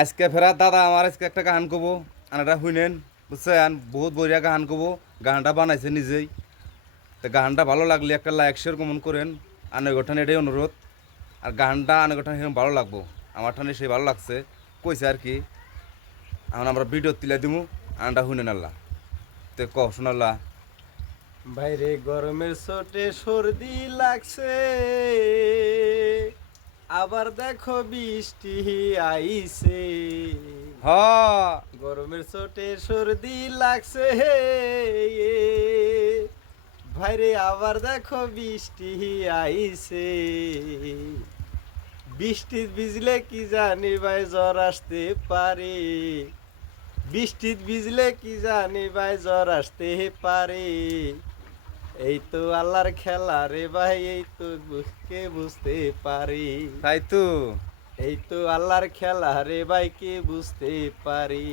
আজকে ফেরা দাদা আমার আজকে একটা গান কব আনাটা শুনেন বুঝছেন বহুত বঢ়িয়া গান কব গানটা বানাইছে নিজেই তো গানটা ভালো লাগলে একটা লাইক শেয়ার কমেন্ট করেন আনের গঠন এটাই অনুরোধ আর গানটা আনের গঠন সেরকম ভালো লাগবো আমার ঠান্ডা সেই ভালো লাগছে কইছে আর কি এখন আমরা ভিডিও তুলে দিব আনটা শুনেন আল্লাহ তো ক শোনাল্লাহ বাইরে গরমের চোটে সর্দি লাগছে, আবার দেখো বৃষ্টি আইছে। হ গরমের চোটে সর্দি লাগছে, ভাইরে আবার দেখো বৃষ্টি আইছে। বৃষ্টিত ভিজলে কি জানি ভাই জ্বর আসতে পারে, বৃষ্টিত ভিজলে কি জানি ভাই জ্বর আসতে পারে। এই তো আল্লাহর খেলা রে ভাই, এই তো কে বুঝতে পারি। তাই তো এই তো আল্লাহর খেলা রে ভাই, কে বুঝতে পারি।